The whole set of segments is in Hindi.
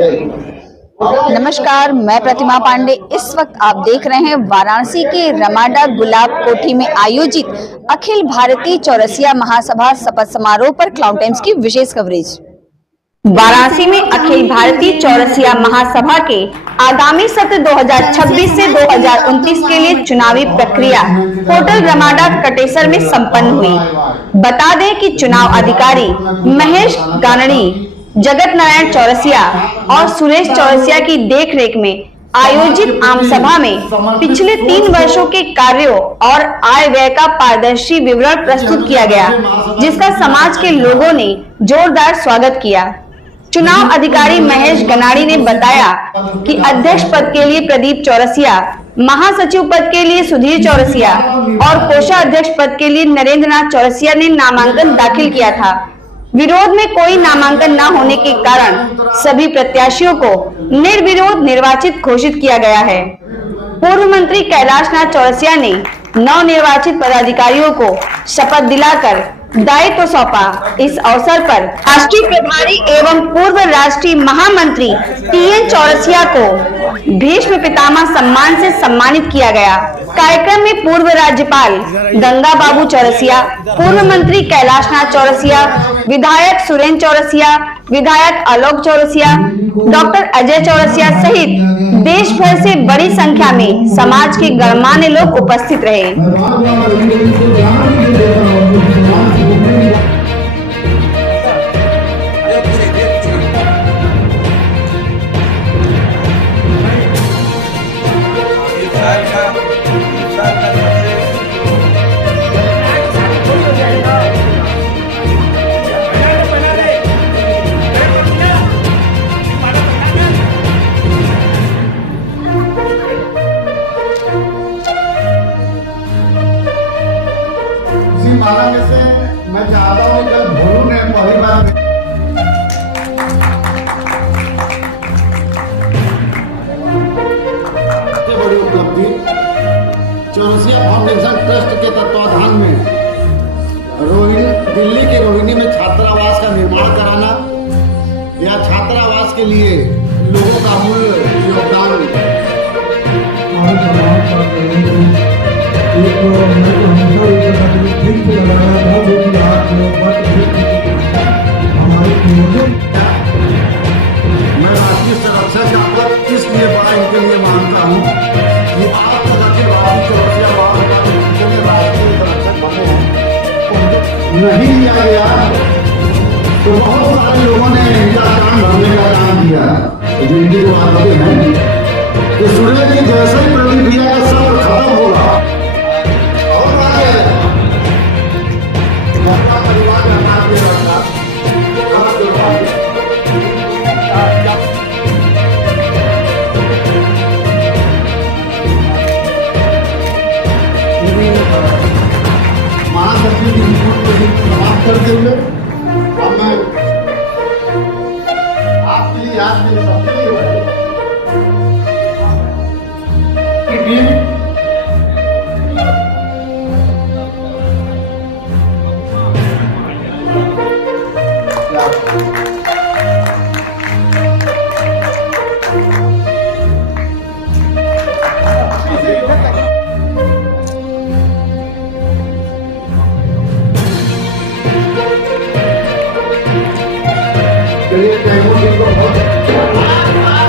नमस्कार, मैं प्रतिमा पांडे। इस वक्त आप देख रहे हैं वाराणसी के रमाडा गुलाब कोठी में आयोजित अखिल भारतीय चौरसिया महासभा शपथ समारोह पर क्लाउड टाइम्स की विशेष कवरेज। वाराणसी में अखिल भारतीय चौरसिया महासभा के आगामी सत्र 2026 से 2029 के लिए चुनावी प्रक्रिया होटल रमाडा कटेसर में संपन्न हुई। बता दें कि चुनाव अधिकारी महेश गानड़ी, जगत नारायण चौरसिया और सुरेश चौरसिया की देखरेख में आयोजित आम सभा में पिछले 3 वर्षों के कार्यों और आय व्यय का पारदर्शी विवरण प्रस्तुत किया गया, जिसका समाज के लोगों ने जोरदार स्वागत किया। चुनाव अधिकारी महेश गनाड़ी ने बताया कि अध्यक्ष पद के लिए प्रदीप चौरसिया, महासचिव पद के लिए सुधीर चौरसिया और कोषाध्यक्ष पद के लिए नरेंद्र नाथ चौरसिया ने नामांकन दाखिल किया था। विरोध में कोई नामांकन न होने के कारण सभी प्रत्याशियों को निर्विरोध निर्वाचित घोषित किया गया है। पूर्व मंत्री कैलाश नाथ चौरसिया ने नवनिर्वाचित पदाधिकारियों को शपथ दिलाकर दायित्व सौंपा। इस अवसर पर राष्ट्रीय प्रभारी एवं पूर्व राष्ट्रीय महामंत्री टीएन चौरसिया को भीष्म पितामह सम्मान से सम्मानित किया गया। कार्यक्रम में पूर्व राज्यपाल गंगा बाबू चौरसिया, पूर्व मंत्री कैलाश नाथ चौरसिया, विधायक सुरेंद्र चौरसिया, विधायक आलोक चौरसिया, डॉक्टर अजय चौरसिया सहित देश भर से बड़ी संख्या में समाज के गणमान्य लोग उपस्थित रहे। माला में से मैं चाहता हूँ कल भोलू ने पहली बार बड़ी उपलब्धि चौरसिया फाउंडेशन ट्रस्ट के तत्वाधान में दिल्ली के रोहिणी में छात्रावास का निर्माण कराना या छात्रावास के लिए लोगों का मूल्य योगदान मैं राष्ट्रीय सुरक्षा का इसलिए बड़ा इनके लिए मानता हूँ कि आज तक अखिल भारतीय चौरसिया महासभा में राष्ट्रीय सुरक्षक बने नहीं लिया गया, तो बहुत सारे लोगों ने इनका काम भरने का काम किया। जिनकी जो आदतें हैं कि सूर्य की जैसे ही प्रतिक्रिया का सब खत्म होगा और आगे परिवार में हमारे महासचिव की रिपोर्ट को समाप्त करते हुए अब मैं आपके लिए आज के लिए सबके लिए टीम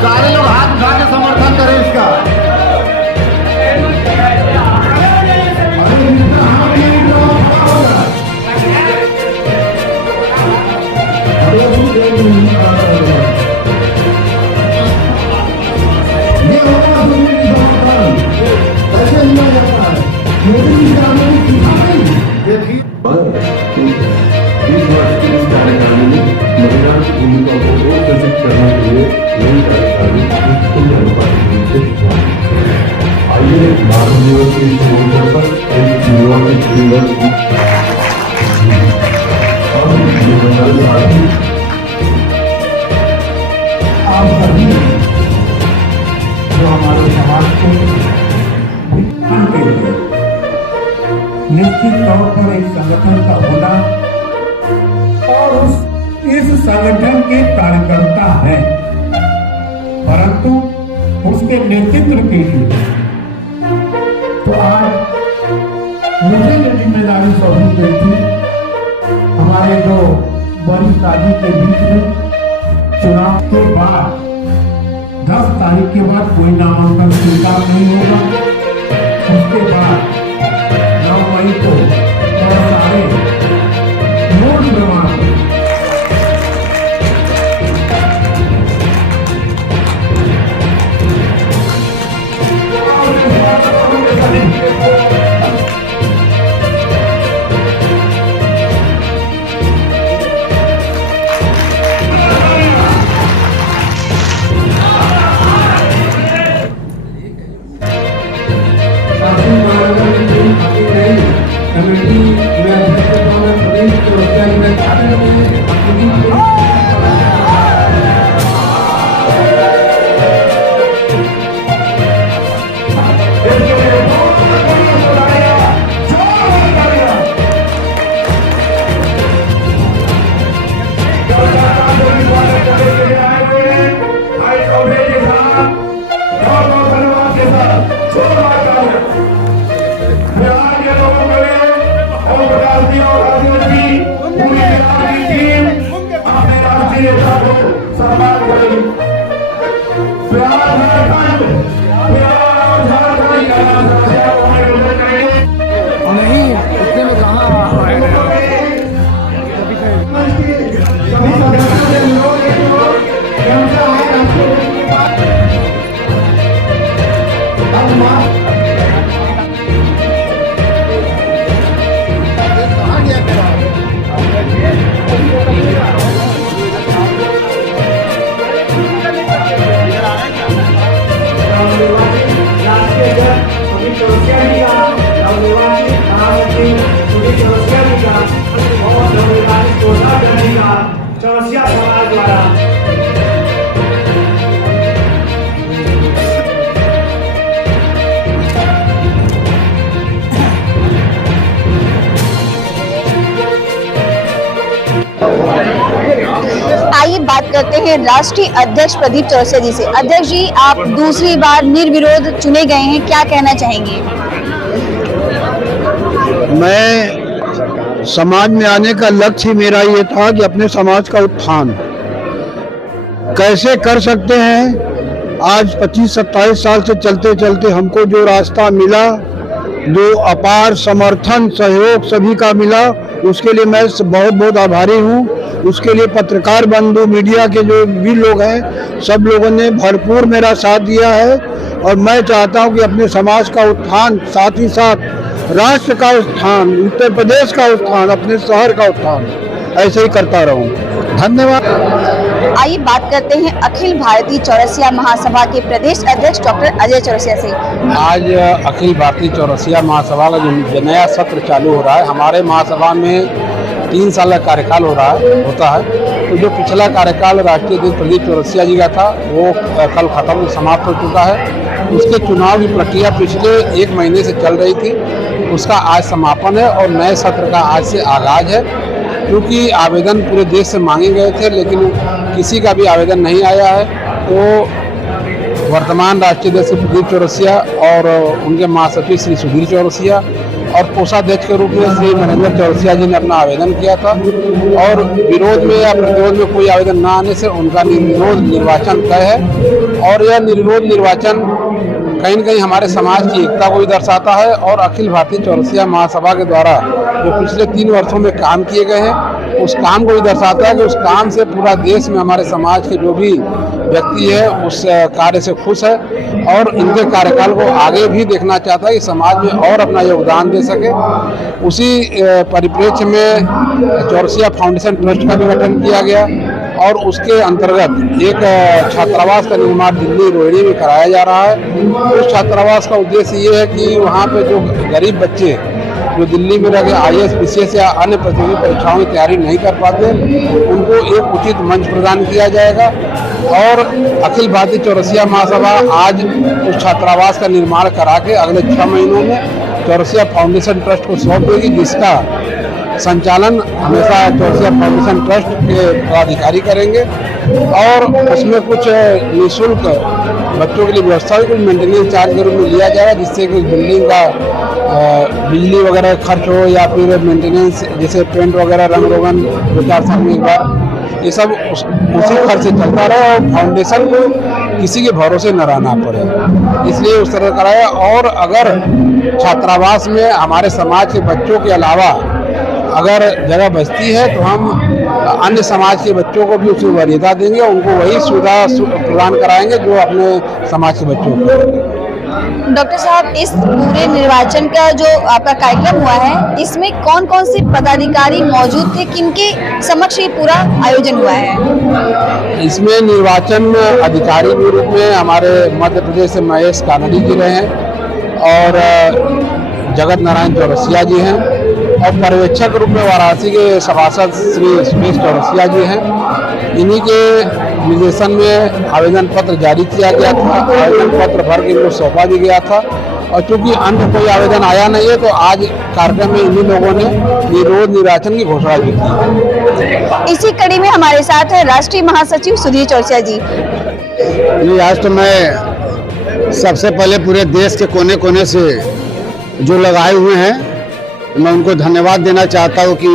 सारे लोग हाथ उठा के समर्थन करें इसका। इस वर्ष के इस कार्यक्रम में महिला की भूमिका को और प्रदर्शित करने के लिए नई कार्यकारिणी आइए मानव दिवस के इस अवसर पर एक निर्वाचित आप सभी जो हमारे समाज को निश्चित तौर पर एक संगठन का होना और इस संगठन के कार्यकर्ता हैं उसके नेतृत्व के लिए। तो आज मुझे ये जिम्मेदारी सौंपी गई थी हमारे दो वरिष्ठ आदमी के बीच में। चुनाव के बाद 10 तारीख के बाद कोई नामांकन स्वीकार नहीं होगा। उसके बाद 9 मई को सारे नोट निर्माण कमेटी में अध्यक्ष प्रदेश चौरसिया में चौरसिया समाज द्वारा आइए बात करते हैं राष्ट्रीय अध्यक्ष प्रदीप चौरसिया जी से। अध्यक्ष जी, आप दूसरी बार निर्विरोध चुने गए हैं, क्या कहना चाहेंगे? मैं समाज में आने का लक्ष्य मेरा ये था कि अपने समाज का उत्थान कैसे कर सकते हैं। आज 25-27 साल से चलते चलते हमको जो रास्ता मिला, जो अपार समर्थन सहयोग सभी का मिला, उसके लिए मैं बहुत बहुत आभारी हूँ। उसके लिए पत्रकार बंधु, मीडिया के जो भी लोग हैं, सब लोगों ने भरपूर मेरा साथ दिया है। और मैं चाहता हूँ कि अपने समाज का उत्थान, साथ ही साथ राष्ट्र का उत्थान, उत्तर प्रदेश का उत्थान, अपने शहर का उत्थान ऐसे ही करता रहूँ। धन्यवाद। आइए बात करते हैं अखिल भारतीय चौरसिया महासभा के प्रदेश अध्यक्ष डॉक्टर अजय चौरसिया से। आज अखिल भारतीय चौरसिया महासभा का जो नया सत्र चालू हो रहा है, हमारे महासभा में 3 साल का कार्यकाल होता है। तो जो पिछला कार्यकाल राष्ट्रीय अध्यक्ष प्रदीप चौरसिया जी का था, वो कल खत्म समाप्त हो चुका है। उसके चुनाव की प्रक्रिया पिछले 1 महीने से चल रही थी, उसका आज समापन है और नए सत्र का आज से आगाज है। क्योंकि आवेदन पूरे देश से मांगे गए थे, लेकिन किसी का भी आवेदन नहीं आया है, तो वर्तमान राष्ट्रीय अध्यक्ष प्रदीप चौरसिया और उनके महासचिव श्री सुधीर चौरसिया और कोषाध्यक्ष के रूप में श्री महेंद्र चौरसिया जी ने अपना आवेदन किया था। और विरोध में या प्रतिरोध में कोई आवेदन न आने से उनका निर्विरोध निर्वाचन तय है। और यह निर्विरोध निर्वाचन कहीं न कहीं हमारे समाज की एकता को भी दर्शाता है और अखिल भारतीय चौरसिया महासभा के द्वारा जो पिछले 3 वर्षों में काम किए गए हैं, उस काम को भी दर्शाता है कि उस काम से पूरा देश में हमारे समाज के जो भी व्यक्ति है उस कार्य से खुश है और इनके कार्यकाल को आगे भी देखना चाहता है कि समाज में और अपना योगदान दे सके। उसी परिप्रेक्ष्य में चौरसिया फाउंडेशन ट्रस्ट का भी गठन किया गया और उसके अंतर्गत एक छात्रावास का निर्माण दिल्ली रोहिणी में कराया जा रहा है। उस छात्रावास का उद्देश्य ये है कि वहाँ पे जो गरीब बच्चे जो दिल्ली में रह के IAS, BCS या अन्य प्रतियोगी परीक्षाओं की तैयारी नहीं कर पाते, उनको एक उचित मंच प्रदान किया जाएगा। और अखिल भारतीय चौरसिया महासभा आज उस छात्रावास का निर्माण करा के अगले 6 महीनों में चौरसिया फाउंडेशन ट्रस्ट को सौंप देगी, जिसका संचालन हमेशा चौरसिया फाउंडेशन ट्रस्ट के पदाधिकारी करेंगे। और उसमें कुछ निःशुल्क बच्चों के लिए व्यवस्था भी कुछ मेंटेनेंस चार्ज के रूप में लिया जाएगा, जिससे कि बिल्डिंग का बिजली वगैरह खर्च हो या फिर मेंटेनेंस जैसे पेंट वगैरह रंग रोगन 2-4 साल में एक बार, ये सब उसी खर्च से चलता रहे और फाउंडेशन को किसी के भरोसे न रहना पड़े, इसलिए उस तरह कराया। और अगर छात्रावास में हमारे समाज के बच्चों के अलावा अगर जगह बचती है तो हम अन्य समाज के बच्चों को भी उसमें वरीयता देंगे, उनको वही सुविधा प्रदान कराएंगे जो अपने समाज के बच्चों को। डॉक्टर साहब, इस पूरे निर्वाचन का जो आपका कार्यक्रम हुआ है, इसमें कौन कौन से पदाधिकारी मौजूद थे, किनके समक्ष ये पूरा आयोजन हुआ है? इसमें निर्वाचन अधिकारी के रूप में हमारे मध्य प्रदेश से महेश कानड़ी जी रहे हैं और जगत नारायण चौरसिया जी हैं, और पर्यवेक्षक रूप में वाराणसी के सभासद श्री सुरेश चौरसिया जी हैं। इन्हीं के निर्देशन में आवेदन पत्र जारी किया गया था, आवेदन पत्र भर के इनको सौंपा भी गया था, और चूंकि अन्य कोई आवेदन आया नहीं है तो आज कार्यक्रम में इन्हीं लोगों ने निर्विरोध निर्वाचन की घोषणा की थी। इसी कड़ी में हमारे साथ है राष्ट्रीय महासचिव सुधीर चौरसिया जी। आज तो मैं सबसे पहले पूरे देश के कोने कोने से जो लगाए हुए हैं, मैं उनको धन्यवाद देना चाहता हूँ कि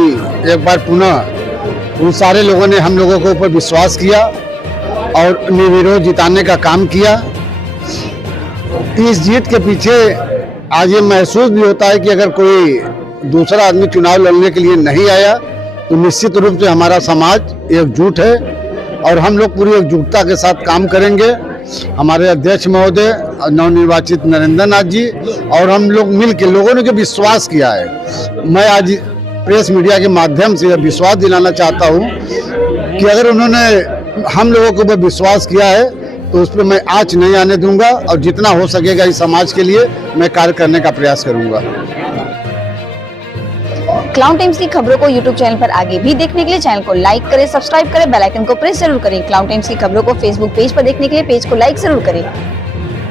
एक बार पुनः उन सारे लोगों ने हम लोगों के ऊपर विश्वास किया और निर्विरोध जिताने का काम किया। इस जीत के पीछे आज ये महसूस भी होता है कि अगर कोई दूसरा आदमी चुनाव लड़ने के लिए नहीं आया तो निश्चित रूप से हमारा समाज एकजुट है और हम लोग पूरी एकजुटता के साथ काम करेंगे। हमारे अध्यक्ष महोदय नवनिर्वाचित नरेंद्र नाथ जी और हम लोग मिल के लोगों ने जो विश्वास किया है, मैं आज प्रेस मीडिया के माध्यम से यह विश्वास दिलाना चाहता हूं कि अगर उन्होंने हम लोगों के ऊपर विश्वास किया है तो उस पर मैं आँच नहीं आने दूंगा और जितना हो सकेगा इस समाज के लिए मैं कार्य करने का प्रयास करूंगा। क्लाउड टाइम्स की खबरों को यूट्यूब चैनल पर आगे भी देखने के लिए चैनल को लाइक करें, सब्सक्राइब करें, बेल आइकन को प्रेस जरूर करें। क्लाउड टाइम्स की खबरों को फेसबुक पेज पर देखने के लिए पेज को लाइक जरूर करें।